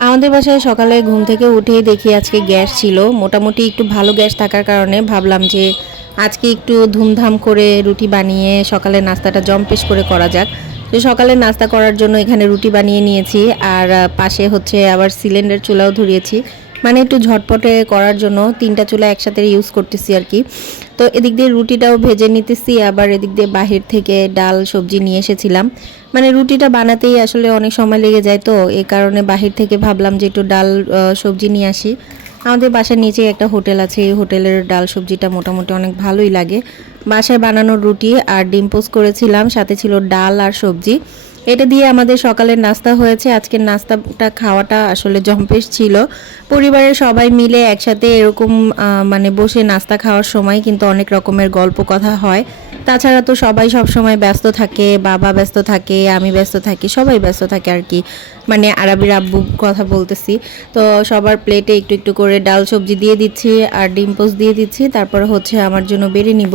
আমাদের বাসায় সকালে ঘুম থেকে উঠেই দেখি আজকে গ্যাস ছিল। মোটামুটি একটু ভালো গ্যাস থাকার কারণে ভাবলাম যে আজকে একটু ধুমধাম করে রুটি বানিয়ে সকালে নাস্তাটা জম্পেশ করে করা যাক। তো সকালে নাস্তা করার জন্য এখানে রুটি বানিয়ে নিয়েছি। আর পাশে হচ্ছে আবার সিলিন্ডার চুলাও ধরিয়েছি। মানে একটু ঝটপটে করার জন্য তিনটা চুলা একসাথে ইউজ করতেছি আর কি। তো এদিক দিয়ে রুটিটাও ভেজে নিতেছি, আবার এদিক দিয়ে বাহির থেকে ডাল, সবজি নিয়ে এসেছিলাম। মানে রুটিটা বানাতেই আসলে অনেক সময় লেগে যায় তো এই কারণে বাহির থেকে ভাবলাম যে একটু ডাল সবজি নিয়ে আসি। আমাদের বাসার নিচে একটা হোটেল আছে, এই হোটেলের ডাল সবজিটা মোটামুটি অনেক ভালোই লাগে। বাসায় বানানোর রুটি আর ডিম পোস্ট করেছিলাম, সাথে ছিল ডাল আর সবজি। এটা দিয়ে আমাদের সকালের নাস্তা হয়েছে। আজকের নাস্তাটা খাওয়াটা আসলে জম্পেশ ছিল। পরিবারের সবাই মিলে একসাথে এরকম মানে বসে নাস্তা খাওয়ার সময় কিন্তু অনেক রকমের গল্প কথা হয়। তাছাড়া তো সবাই সব সময় ব্যস্ত থাকে, বাবা ব্যস্ত থাকে, আমি ব্যস্ত থাকি, সবাই ব্যস্ত থাকে আর কি। মানে আরবির আব্বু কথা বলতেছি। তো সবার প্লেটে একটু একটু করে ডাল সবজি দিয়ে দিচ্ছি আর ডিম পোস্ট দিয়ে দিচ্ছি, তারপর হচ্ছে আমার জন্য বেড়ে নিব।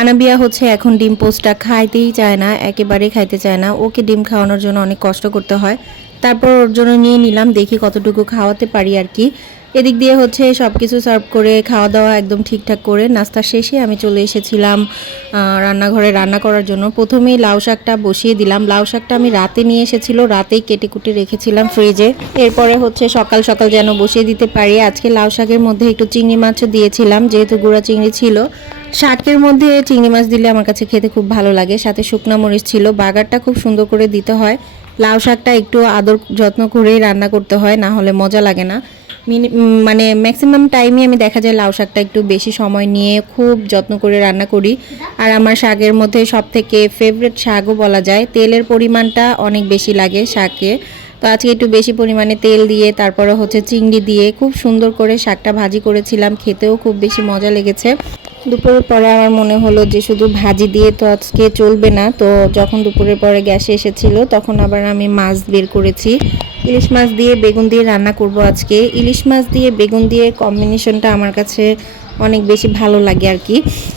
আনাবিয়া হচ্ছে এখন ডিম পোস্টটা খাইতেই চায় না, একেবারে খাইতে চায় না। ওকে ডিম খাওয়ানোর জন্য অনেক কষ্ট করতে হয়। তারপর ওর জন্য নিয়ে নিলাম, দেখি কতটুকু খাওয়াতে পারি আর কি। এদিক দিয়ে হচ্ছে সব কিছু সার্ভ করে খাওয়া দাওয়া একদম ঠিকঠাক করে, নাস্তা শেষে আমি চলে এসেছিলাম রান্নাঘরে রান্না করার জন্য। প্রথমেই লাউ শাকটা বসিয়ে দিলাম। লাউ শাকটা আমি রাতে নিয়ে এসেছিল, রাতেই কেটে কুটে রেখেছিলাম ফ্রিজে এরপরে হচ্ছে সকাল সকাল যেন বসিয়ে দিতে পারি। আজকে লাউ শাকের মধ্যে একটু চিংড়ি মাছও দিয়েছিলাম, যেহেতু গুঁড়া চিংড়ি ছিল। শাকের মধ্যে চিংড়ি মাছ দিলে আমার কাছে খেতে খুব ভালো লাগে। সাথে শুকনো মরিচ ছিল। বাগারটা খুব সুন্দর করে দিতে হয়। লাউ শাকটা একটু আদর যত্ন করেই রান্না করতে হয়, না হলে মজা লাগে না। মিনি- ম্যাক্সিমাম টাইমে আমি দেখা যায় লাউ শাকটা একটু বেশি সময় নিয়ে খুব যত্ন করে রান্না করি। আর আমার শাকের মধ্যে সব থেকে ফেভারিট শাকও বলা যায়। তেলের পরিমাণটা অনেক বেশি লাগে শাকে। তো আজকে একটু বেশি পরিমাণে তেল দিয়ে, তারপরে হচ্ছে চিংড়ি দিয়ে খুব সুন্দর করে শাকটা ভাজি করেছিলাম। খেতেও খুব বেশি মজা লেগেছে। দুপুরের পরে আমার মনে হলো যে শুধু ভাজি দিয়ে তো আজকে চলবে না। তো যখন দুপুরের পরে গ্যাসে এসেছিল, তখন আবার আমি মাছ বের করেছি। ইলিশ মাছ দিয়ে বেগুন দিয়ে রান্না করব আজকে। ইলিশ মাছ দিয়ে বেগুন দিয়ে কম্বিনেশনটা আমার কাছে অনেক বেশি ভালো লাগে আর কি।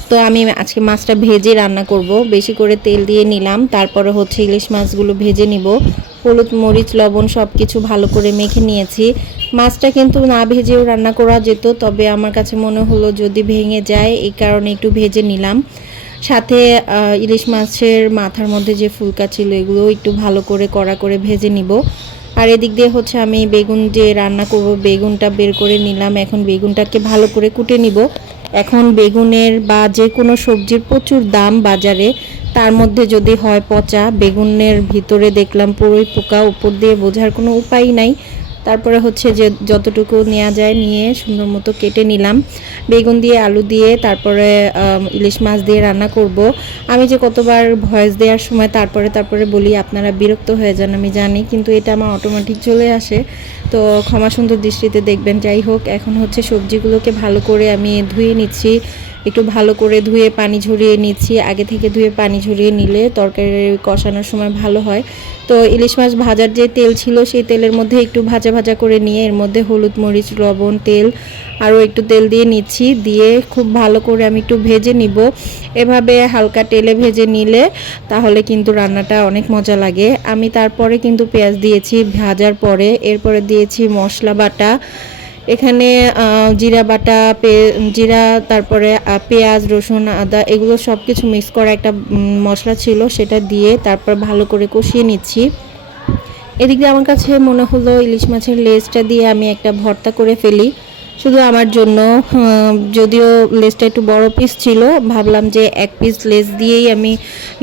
তো আমি আজকে মাছটা ভেজে রান্না করব। বেশি করে তেল দিয়ে নিলাম। তারপরে হচ্ছে ইলিশ মাছগুলো ভেজে নিব। হলুদ, মরিচ, লবণ সব কিছু ভালো করে মেখে নিয়েছি। মাছটা কিন্তু না ভেজেও রান্না করা যেত, তবে আমার কাছে মনে হলো যদি ভেঙে যায়, এই কারণে একটু ভেজে নিলাম। সাথে ইলিশ মাছের মাথার মধ্যে যে ফুলকা ছিল, এগুলো একটু ভালো করে কড়া করে ভেজে নিব। আর এদিক দিয়ে হচ্ছে আমি বেগুন যে রান্না করব, বেগুনটা বের করে নিলাম। এখন বেগুনটাকে ভালো করে কুটে নিব। এখন বেগুনের বা যে কোনো সবজির প্রচুর দাম বাজারে। তার মধ্যে যদি হয় পচা, বেগুনের ভিতরে দেখলাম পুরোই পোকা, উপর দিয়ে বোঝার কোনো উপায় নাই। তারপরে হচ্ছে যে যতটুকু নেওয়া যায় নিয়ে সুন্দর মতো কেটে নিলাম। বেগুন দিয়ে, আলু দিয়ে, তারপরে ইলিশ মাছ দিয়ে রান্না করব। আমি যে কতবার ভয়েস দেওয়ার সময় তারপরে তারপরে বলি, আপনারা বিরক্ত হয়ে যান, আমি জানি, কিন্তু এটা আমার অটোমেটিক চলে আসে। তো ক্ষমা সুন্দর দৃষ্টিতে দেখবেন, যাই হোক, এখন হচ্ছে সবজিগুলোকে ভালো করে আমি ধুয়ে নিচ্ছি। একটু ভালো করে ধুয়ে পানি ঝরিয়ে নিচ্ছি। আগে থেকে ধুয়ে পানি ঝরিয়ে নিলে তরকারি কষানোর সময় ভালো হয়। তো ইলিশ মাছ ভাজার যে তেল ছিল, সেই তেলের মধ্যে একটু ভাজা ভাজা করে নিয়ে এর মধ্যে হলুদ মরিচ, লবণ, তেল আরও একটু তেল দিয়ে নিচ্ছি। দিয়ে খুব ভালো করে আমি একটু ভেজে নিব। এভাবে হালকা তেলে ভেজে নিলে তাহলে কিন্তু রান্নাটা অনেক মজা লাগে। আমি তারপরে কিন্তু পেঁয়াজ দিয়েছি ভাজার পরে। এরপরে দিয়েছি মশলা বাটা। এখানে জিরা বাটা জিরা, তারপরে পেঁয়াজ, রসুন, আদা, এগুলো সব কিছু মিক্স করা একটা মশলা ছিল, সেটা দিয়ে তারপর ভালো করে কষিয়ে নিচ্ছি। এদিক দিয়ে আমার কাছে মনে হলো ইলিশ মাছের লেজটা দিয়ে আমি একটা ভর্তা করে ফেলি। শুধু আমার জন্য যদিও লেজটা একটু বড় পিস ছিল, ভাবলাম যে এক পিস লেজ দিয়েই আমি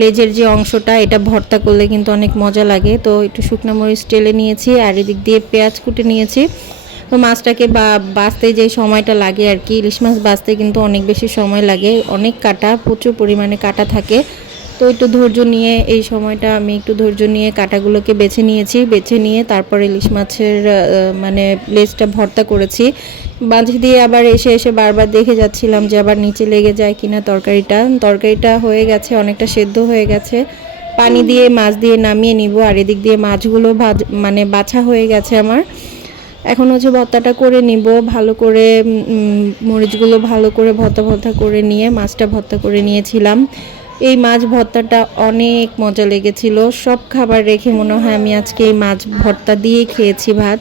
লেজের যে অংশটা, এটা ভর্তা করলে কিন্তু অনেক মজা লাগে। তো একটু শুকনো মরিচ টেলে নিয়েছি, আর এদিক দিয়ে পেঁয়াজ কুটে নিয়েছি। তো মাছটাকে বা, বাঁচতে যে সময়টা লাগে আর কি, ইলিশ মাছ বাঁচতে কিন্তু অনেক বেশি সময় লাগে, অনেক কাটা, প্রচুর পরিমাণে কাটা থাকে। তো একটু ধৈর্য নিয়ে এই সময়টা আমি একটু ধৈর্য নিয়ে কাটাগুলোকে বেছে নিয়েছি, বেছে নিয়ে তারপর ইলিশ মাছের মানে লেজটা ভর্তা করেছি। বাঁধি দিয়ে আবার এসে এসে বারবার দেখে যাচ্ছিলাম যে আবার নিচে লেগে যায় কিনা তরকারিটা। তরকারিটা হয়ে গেছে, অনেকটা সেদ্ধ হয়ে গেছে। পানি দিয়ে, মাছ দিয়ে নামিয়ে নিব, আর এদিক দিয়ে মাছগুলো ভাজ মানে বাছা হয়ে গেছে আমার। এখন হচ্ছে ভর্তাটা করে নিব, ভালো করে মরিচগুলো ভালো করে ভর্তা ভর্তা করে নিয়ে মাছটা ভর্তা করে নিয়েছিলাম। এই মাছ ভর্তাটা অনেক মজা লেগেছিল। সব খাবার রেখে মনে হয় আমি আজকে এই মাছ ভর্তা দিয়ে খেয়েছি ভাত।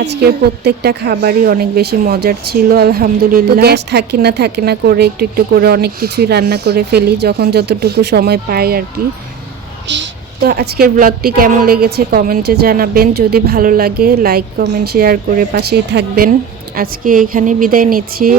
আজকের প্রত্যেকটা খাবারই অনেক বেশি মজার ছিল, আলহামদুলিল্লাহ। গ্যাস থাকে না থাকে না করে একটু একটু করে অনেক কিছুই রান্না করে ফেলি, যখন যতটুকু সময় পাই আর কি। তো আজকের ব্লগটি কেমন লেগেছে কমেন্টে জানাবেন। যদি ভালো লাগে লাইক কমেন্ট শেয়ার করে পাশেই থাকবেন। আজকে এখানে বিদায় নিচ্ছি।